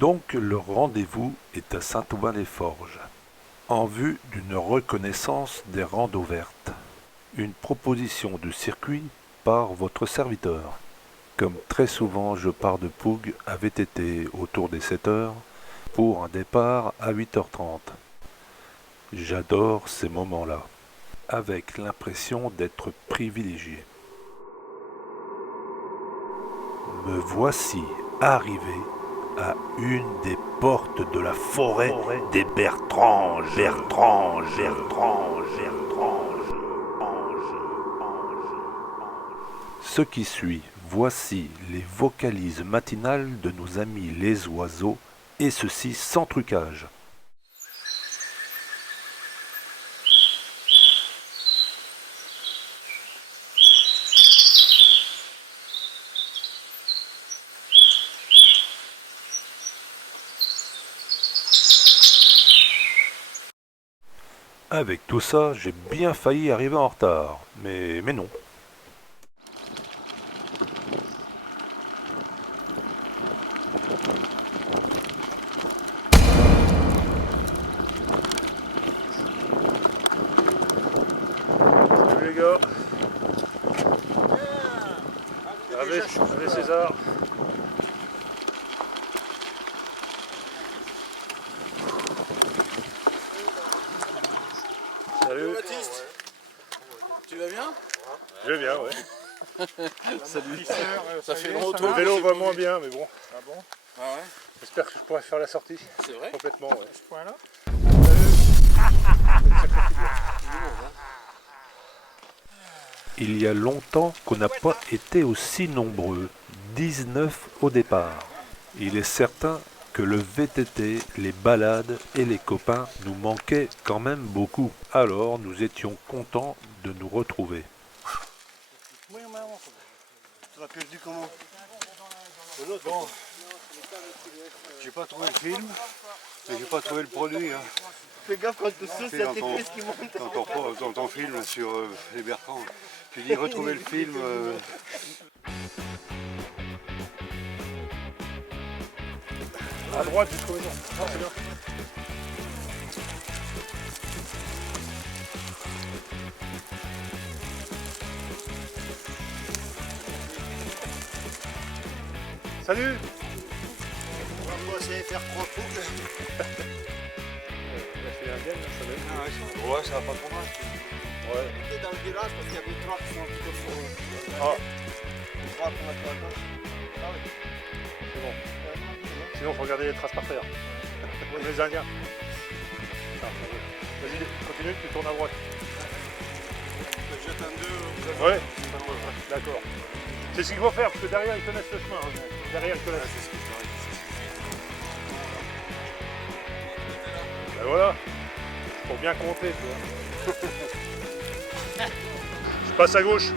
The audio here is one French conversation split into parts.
Donc le rendez-vous est à Saint-Aubin-les-Forges, en vue d'une reconnaissance des randos vertes. Une proposition de circuit par votre serviteur. Comme très souvent je pars de Pougue à VTT autour des 7 heures pour un départ à 8h30. J'adore ces moments-là, avec l'impression d'être privilégié. Me voici arrivé à une des portes de la forêt des Bertranges. Ce qui suit, voici les vocalises matinales de nos amis les oiseaux, et ceci sans trucage. Avec tout ça, j'ai bien failli arriver en retard, mais non. Salut les gars. Avec César. Salut. Baptiste, tu vas bien? Je vais bien, ouais. Salut. Ça fait longtemps. Le vélo va moins bien, mais bon. Ah bon? Ah ouais? J'espère que je pourrai faire la sortie. C'est vrai? Complètement, ouais. À ce point-là? Il y a longtemps qu'on n'a pas été aussi nombreux, 19 au départ. Il est certain que le VTT, les balades et les copains nous manquaient quand même beaucoup. Alors nous étions contents de nous retrouver. Oui, maman. Tu l'as perdu comment? Bon, j'ai pas trouvé le film, et j'ai pas trouvé le produit. Hein. Fais gaffe quand tu sautes, il y a tes cuisses qui montent. Dans ton film sur les Bertrands. Tu dis retrouver le film. À droite jusqu'au maison. Ah, c'est bien. Salut. On va essayer de faire 3 boucles. Ouais, ça va pas trop mal. Ouais. On est dans le village parce qu'il y a des trappes qui sont un petit peu trop. Ah, Des trappes pour mettre à gauche. Ah oui. c'est bon. Sinon, faut regarder les traces par terre. Les Indiens. Ah, vas-y, continue, tu tournes à droite. Je jette un 2. Ouais. D'accord. C'est ce qu'il faut faire, parce que derrière, ils connaissent le chemin. Hein. Derrière, ils connaissent. C'est ce que je t'aurais dit. Ben voilà. Faut bien compter, tu vois. Je passe à gauche.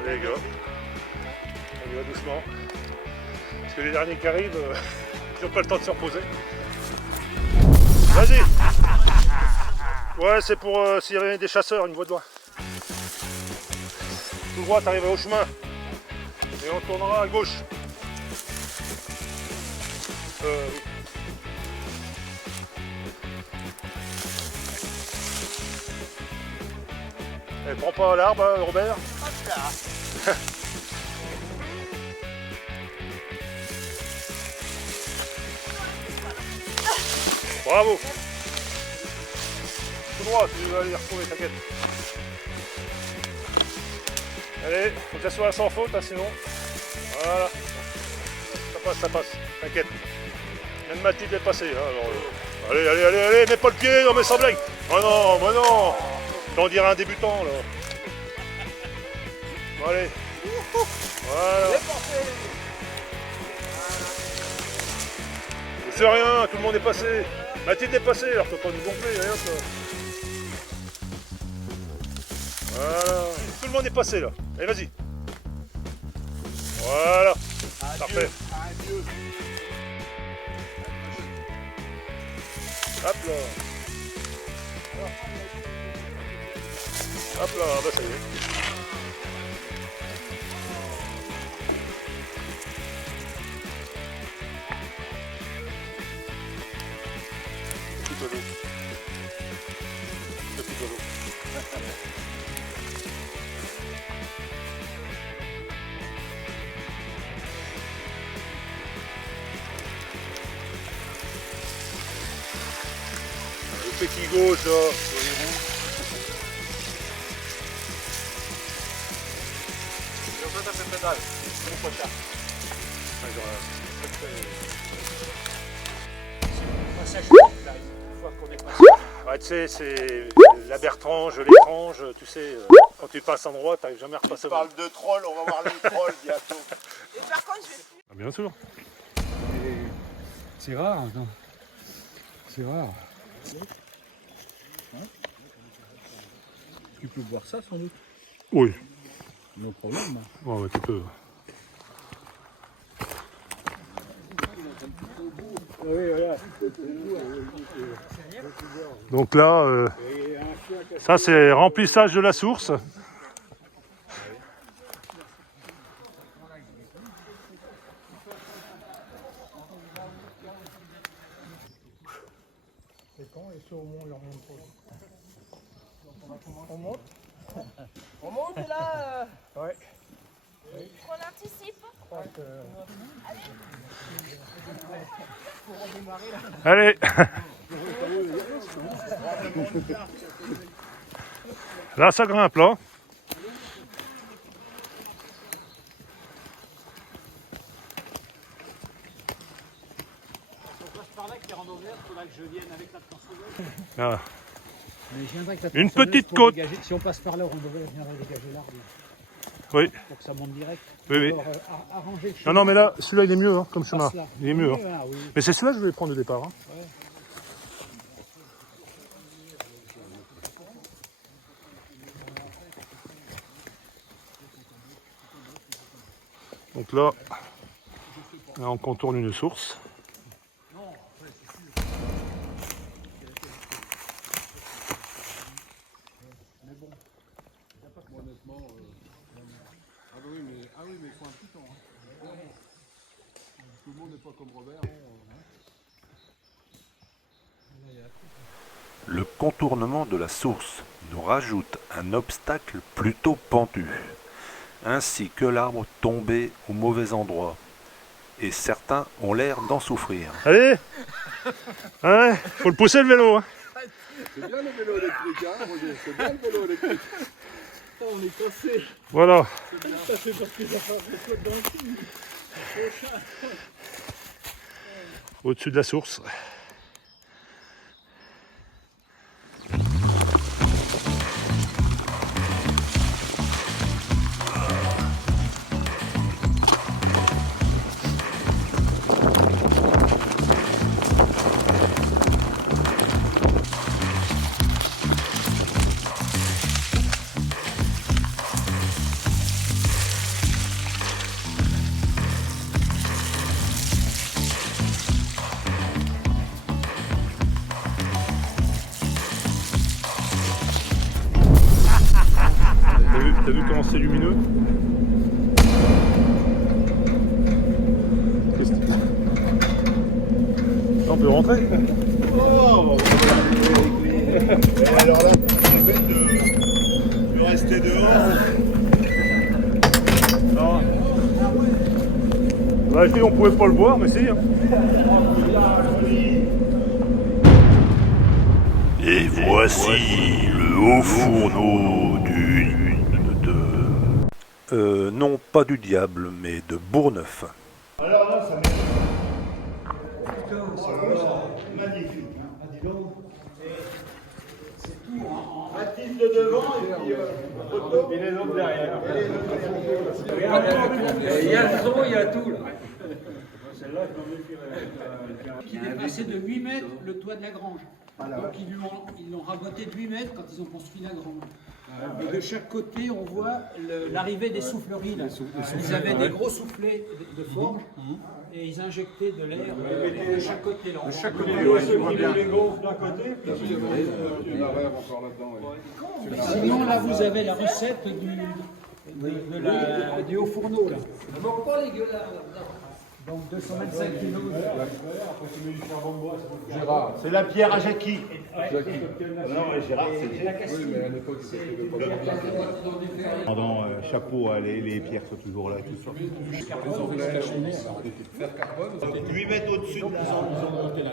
Allez les gars, on y va doucement. Parce que les derniers qui arrivent, ils n'ont pas le temps de se reposer. Vas-y. Ouais, c'est pour s'il y avait des chasseurs, une voie de loin. Tout droit, t'arriveras au chemin. Et on tournera à gauche. Oui. Eh, prends pas l'arbre, hein, Robert. Bravo. Tout droit, tu vas les retrouver, t'inquiète. Allez, faut que ça soit sans faute, hein, sinon. Voilà. Ça passe, t'inquiète. Même Mathilde est passée. Hein, alors, allez, mets pas le pied, non mais sans blague. Oh non, bah non. On dirait un débutant là. Bon, allez. Voilà. C'est rien, tout le monde est passé. Mathilde est passée, alors faut pas nous gonfler, rien ça. Voilà. Tout le monde est passé là. Allez, vas-y. Voilà. Parfait. Adieu. Hop là. Hop là, bah ça y est. Petit oiseau. Petit oiseau. Le petit gauche là. Ouais, tu sais, c'est la bertrange, l'étrange, tu sais, quand tu passes en droit, tu n'arrives jamais à repasser. On parle de trolls, on va voir les trolls bientôt. Et par contre, je vais plus. Ah, bien sûr. C'est rare, non. C'est rare. Tu peux boire ça sans doute. Oui. No problème. Ouais, tu peux. Oui, voilà. Donc là, ça c'est remplissage de la source. On monte là. Ouais. On anticipe. Allez. Là ça grimpe là. Ah. Mais je viendrai avec la Une tronçonneuse petite pour côte. dégager- si on passe par là, on devrait venir dégager l'arbre Oui, pour que ça monte direct. oui, oui. Alors, arranger le Non, chemin. non, mais là, celui-là, il est mieux, hein, comme chemin. Passe là. Il est mieux. Oui, Hein. voilà, oui. Mais c'est celui-là que je voulais prendre au départ. Hein. Donc là, on contourne une source. Ah oui, mais il faut un petit temps. Tout le monde n'est pas comme Robert. Le contournement de la source nous rajoute un obstacle plutôt pentu, ainsi que l'arbre tombé au mauvais endroit. Et certains ont l'air d'en souffrir. Allez. Ouais, faut le pousser le vélo. Hein. C'est bien le vélo électrique, hein, Roger. C'est bien le vélo électrique. On est cassé. Voilà. Ça fait parce que j'ai pas fait dans le cul. Au-dessus de la source. T'as vu comment c'est lumineux? Qu'est-ce que on peut rentrer? Oh, alors là, c'est bête de rester dehors. Non. Bah, je dis, on pouvait pas le voir, mais si. Hein. Et voici le haut fourneau non pas du diable, mais de Bourgneuf. Alors là, ça m'est magnifique. Baptiste de devant et puis photo. Et les autres derrière. Il y a le son, il y a tout là. Il est passé de 8 mètres le toit de la grange. Donc ils l'ont raboté de 8 mètres quand ils ont construit la grange. Et de chaque côté, on voit l'arrivée des souffleries. Là. Ils avaient des gros soufflets de forge et ils injectaient de l'air de chaque côté. Là. De chaque côté, Les ouais, tu vois bien. gonfles d'un côté, puis Il y en a encore là-dedans. Ouais. Sinon, là, vous avez la recette du haut fourneau. Là. Donc 225 kilos. Gérard. c'est la pierre à Jackie. Jackie. Non, mais Gérard, c'est Oui, mais à l'époque, il s'appelait pas comme ça. pendant chapeau, les pierres sont toujours là, tout ça. Les Anglais, fer carbone. 8 mètres au-dessus de la...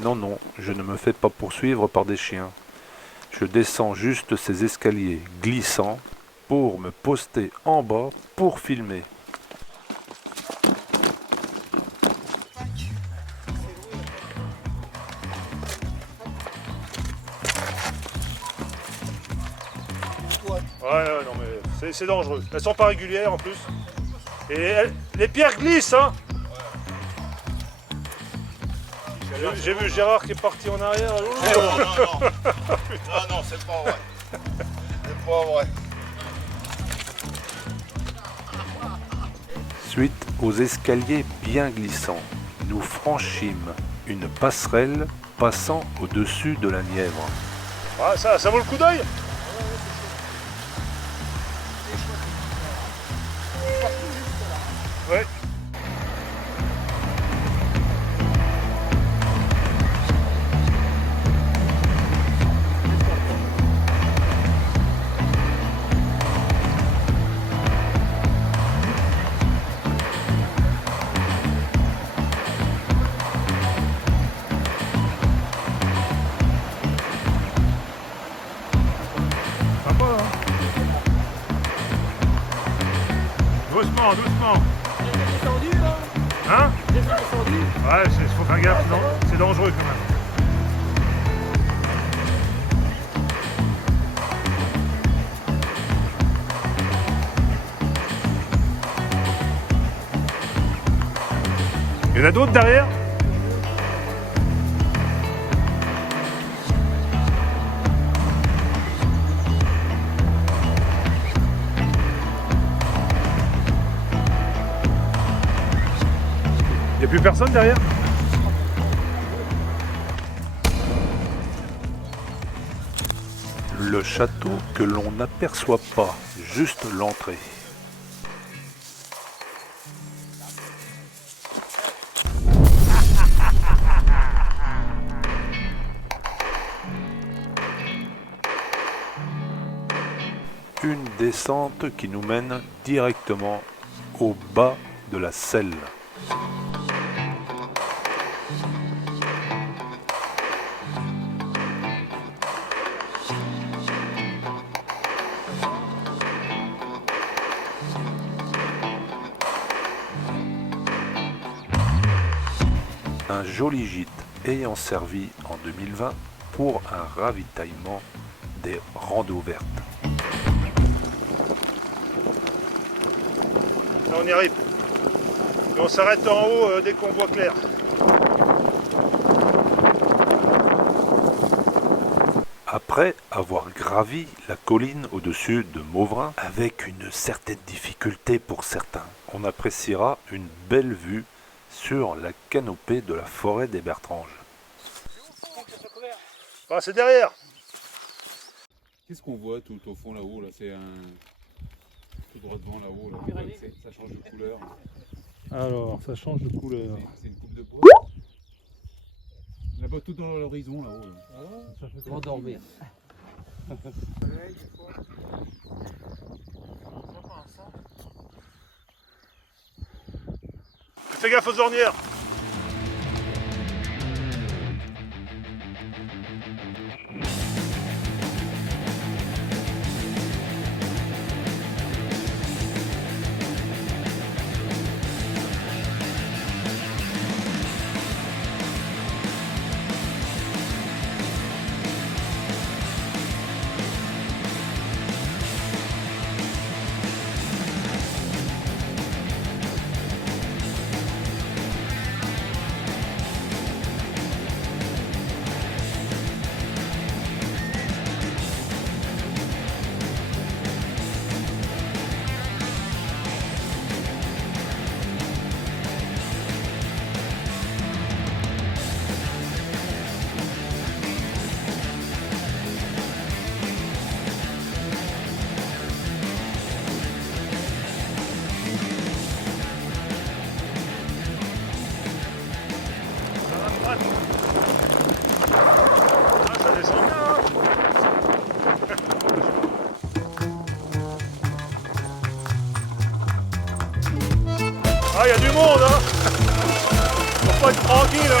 Non, non, je ne me fais pas poursuivre par des chiens. Je descends juste ces escaliers glissants pour me poster en bas pour filmer. Ouais, non mais c'est dangereux. Elles sont pas régulières en plus. Et les pierres glissent, hein. J'ai vu Gérard qui est parti en arrière. Non, c'est pas vrai. C'est pas vrai. Suite aux escaliers bien glissants, nous franchîmes une passerelle passant au-dessus de la Nièvre. Ah, ça vaut le coup d'œil. Ouais. Sympa, hein. Doucement, doucement. Hein? Ouais, faut faire gaffe, non? C'est dangereux quand même. Il y en a d'autres derrière? Il n'y a plus personne derrière? Le château que l'on n'aperçoit pas, juste l'entrée. Une descente qui nous mène directement au bas de la selle. Un joli gîte ayant servi en 2020 pour un ravitaillement des randos vertes. Là, on y arrive. Et on s'arrête en haut dès qu'on voit clair. Après avoir gravi la colline au-dessus de Mauvrin, avec une certaine difficulté pour certains, on appréciera une belle vue sur la canopée de la forêt des Bertranges. Ah, c'est derrière. Qu'est-ce qu'on voit tout au fond là-haut là? C'est un. Tout droit devant là-haut. Là. Ça change de couleur. Alors, ça change de couleur. C'est une coupe de bois. Là-bas, tout dans l'horizon là-haut. Là. Endormir. Fais gaffe aux ornières. Ah, il y a du monde, hein. Faut pas être tranquille, hein.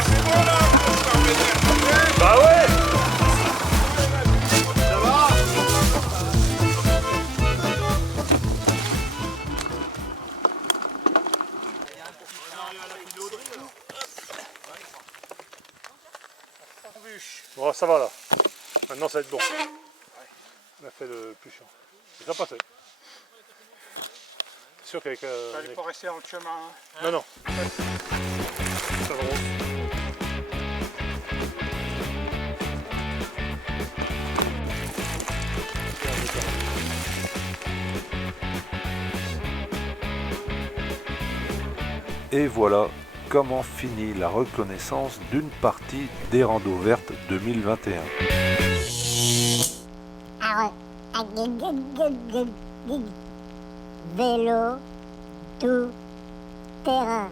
Bah ouais. Ça va? Bon, ça va là. Maintenant, ça va être bon. On a fait le plus chiant. Ça passait. C'est sûr qu'avec... Fallait pas rester dans le chemin. Hein. Non, non. Ça va. Et voilà comment finit la reconnaissance d'une partie des randos vertes 2021. Vélo tout terrain.